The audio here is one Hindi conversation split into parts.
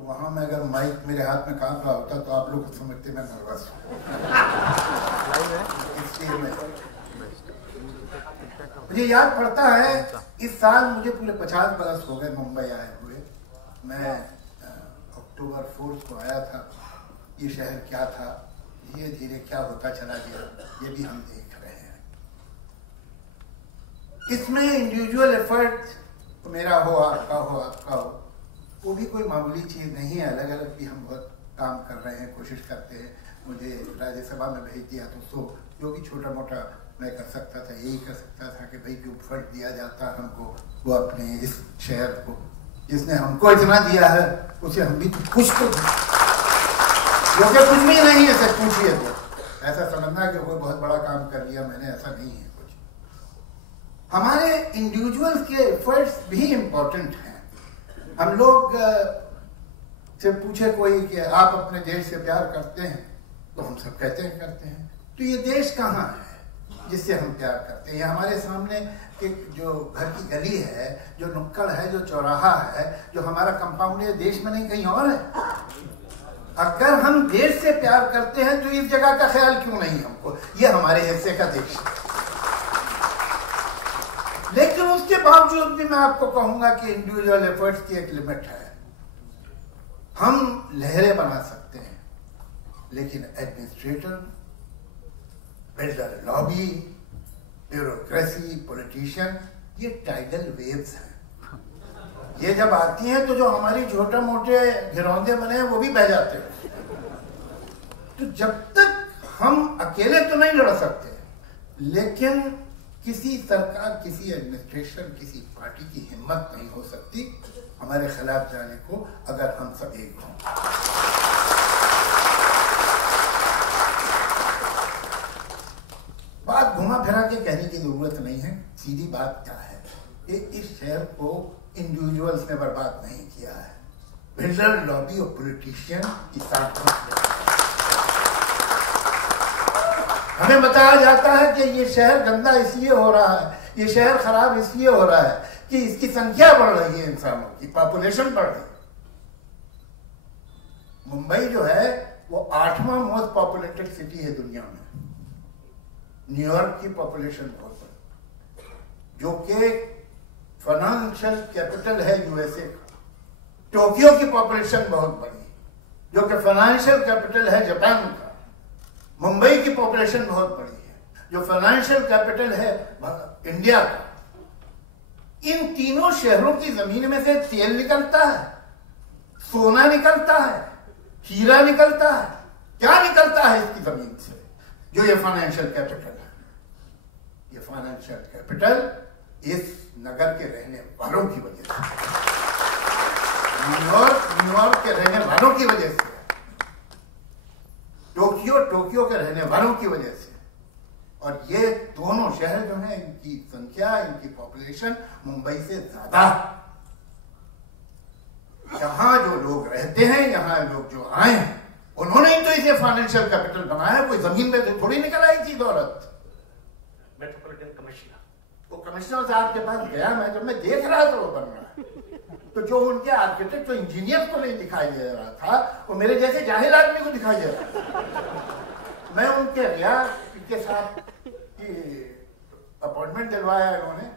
तो वहां में अगर माइक मेरे हाथ में कांप रहा होता तो आप लोग समझते मैं नर्वस हूँ। इसलिए मुझे याद पड़ता है, इस साल मुझे पूरे 50 बरस हो गए मुंबई आए हुए। मैं अक्टूबर 4 को आया था। ये शहर क्या था, धीरे धीरे क्या होता चला गया, ये भी हम देख रहे हैं। इसमें इंडिविजुअल एफर्ट मेरा हो, आपका हो, आपका हो, वो भी कोई मामूली चीज नहीं है। अलग अलग भी हम बहुत काम कर रहे हैं, कोशिश करते हैं। मुझे राज्यसभा में भेज दिया तो जो भी छोटा मोटा मैं कर सकता था यही कर सकता था कि भाई जो फंड दिया जाता है हमको, वो अपने इस शहर को, जिसने हमको इतना दिया है उसे हम भी कुछ तो, जो कि कुछ भी नहीं है, सच पूछिए तो ऐसा समझना कि कोई बहुत बड़ा काम कर लिया मैंने, ऐसा नहीं है कुछ। हमारे इंडिविजुअल्स के एफर्ट्स भी इम्पोर्टेंट हैं। हम लोग से पूछे कोई कि आप अपने देश से प्यार करते हैं, तो हम सब कहते हैं करते हैं। तो ये देश कहाँ है जिससे हम प्यार करते हैं? हमारे सामने एक जो घर की गली है, जो नुक्कड़ है, जो चौराहा है, जो हमारा कंपाउंड है, देश में नहीं कहीं और है। अगर हम देश से प्यार करते हैं तो इस जगह का ख्याल क्यों नहीं हमको? ये हमारे हिस्से का देश है। लेकिन उसके बावजूद भी मैं आपको कहूंगा कि इंडिविजुअल एफर्ट्स की एक लिमिट है। हम लहरें बना सकते हैं, लेकिन administrator, builder, lobby, bureaucracy, politician, ये टाइडल वेव्स हैं। ये जब आती हैं तो जो हमारी छोटे मोटे घिरौंदे बने हैं वो भी बह जाते हैं। तो जब तक हम अकेले तो नहीं लड़ सकते, लेकिन किसी सरकार, किसी एडमिनिस्ट्रेशन, किसी पार्टी की हिम्मत नहीं हो सकती हमारे खिलाफ जाने को, अगर हम सब एक हों। बात घुमा फिरा के कहने की जरूरत नहीं है। सीधी बात क्या है कि इस शहर को इंडिविजुअल्स ने बर्बाद नहीं किया है, बिल्डर, लॉबी और पॉलिटिशियन की साथ। हमें बताया जाता है कि ये शहर गंदा इसलिए हो रहा है, ये शहर खराब इसलिए हो रहा है कि इसकी संख्या बढ़ रही है, इंसानों की पॉपुलेशन बढ़ रही है। मुंबई जो है वो 8वां मोस्ट पॉपुलेटेड सिटी है दुनिया में। न्यूयॉर्क की पॉपुलेशन बहुत बड़ी, जो कि फाइनेंशियल कैपिटल है यूएसए का। टोक्यो की पॉपुलेशन बहुत बड़ी, जो कि फाइनेंशियल कैपिटल है जापान का। मुंबई की पॉपुलेशन बहुत बड़ी है, जो फाइनेंशियल कैपिटल है इंडिया का। इन तीनों शहरों की जमीन में से तेल निकलता है, सोना निकलता है, हीरा निकलता है। क्या निकलता है इसकी जमीन से? जो ये फाइनेंशियल कैपिटल है। ये फाइनेंशियल कैपिटल इस नगर के रहने वालों की वजह से, न्यूयॉर्क के रहने वालों की वजह से, टोक्यो के रहने वालों की वजह से। और ये दोनों शहर जो हैं, इनकी संख्या, इनकी पॉपुलेशन मुंबई से ज्यादा। यहां जो लोग रहते हैं, यहां लोग जो आए हैं, उन्होंने ही तो इसे फाइनेंशियल कैपिटल बनाया। कोई जमीन में थोड़ी निकल आई थी दौलत। मेट्रोपॉलिटन कमिश्नर, वो कमिश्नर साहब के पास गया मैं, जब मैं देख रहा था वो बन रहा है, तो जो उनके आर्किटेक्ट, जो इंजीनियर को नहीं दिखाई दे रहा था, वो मेरे जैसे जाहिल आदमी को दिखाई दे रहा था। मैं उनके गया, इनके साथ की अपॉइंटमेंट दिलवाया इन्होंने।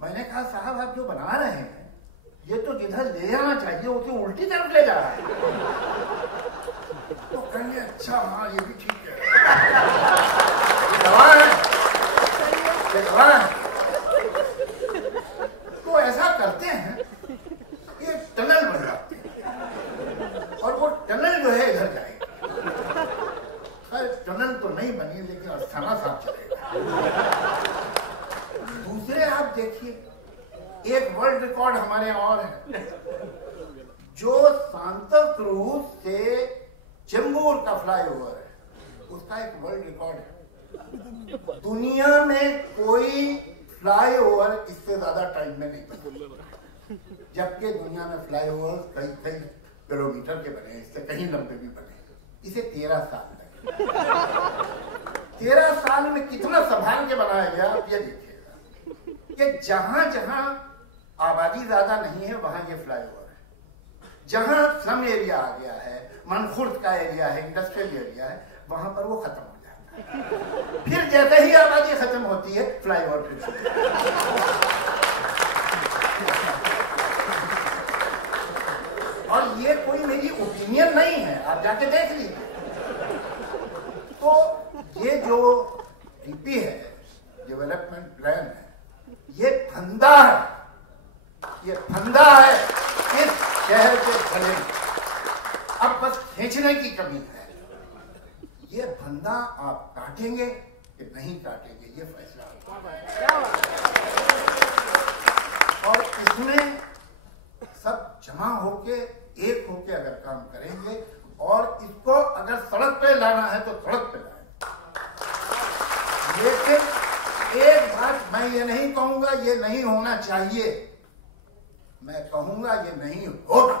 मैंने कहा साहब आप जो बना रहे हैं, ये तो जिधर ले जाना चाहिए उसे उल्टी तरफ ले जा रहा है। तो कहेंगे अच्छा हाँ ये भी ठीक है, ये दवा है, ये दवा है। तो ऐसा करते हैं, ये टनल बन जाते हैं और वो टनल जो है इधर जाएगी। टनल तो नहीं बनी, लेकिन अस्थाना साफ चलेगा। दूसरे आप देखिए, एक वर्ल्ड रिकॉर्ड हमारे यहाँ और है, जो सांता क्रूज से चेंबूर का फ्लाईओवर है, उसका एक वर्ल्ड रिकॉर्ड है। दुनिया में कोई फ्लाईओवर इससे ज्यादा टाइम में नहीं बना, जबकि दुनिया में फ्लाईओवर कई कई किलोमीटर के बने, इससे कहीं लंबे भी बने। इसे 13 साल लगे। 13 साल में कितना संभाल के बनाया गया, आप ये देखिएगा कि जहां जहां आबादी ज्यादा नहीं है वहां ये फ्लाईओवर है, जहां स्लम एरिया आ गया है, मनखुर्द का एरिया है, इंडस्ट्रियल एरिया है, वहां पर वो खत्म हो जाता है। फिर जैसे ही आबादी खत्म होती है, फ्लाईओवर फिर शुरू। और ये कोई मेरी ओपिनियन नहीं है, आप जाके देख लीजिए। तो ये जो डीपी है, डेवलपमेंट प्लान है, ये फंदा है, ये फंदा है इस शहर के गले में। अब बस खींचने की कमी है। ये फंदा आप काटेंगे कि नहीं काटेंगे, ये फैसला और इसमें सब जमा होके एक होके अगर काम करेंगे और इसको अगर सड़क पे लाना है तो सड़क पे लाएं। लेकिन एक बात मैं ये नहीं कहूंगा ये नहीं होना चाहिए, मैं कहूंगा ये नहीं होगा।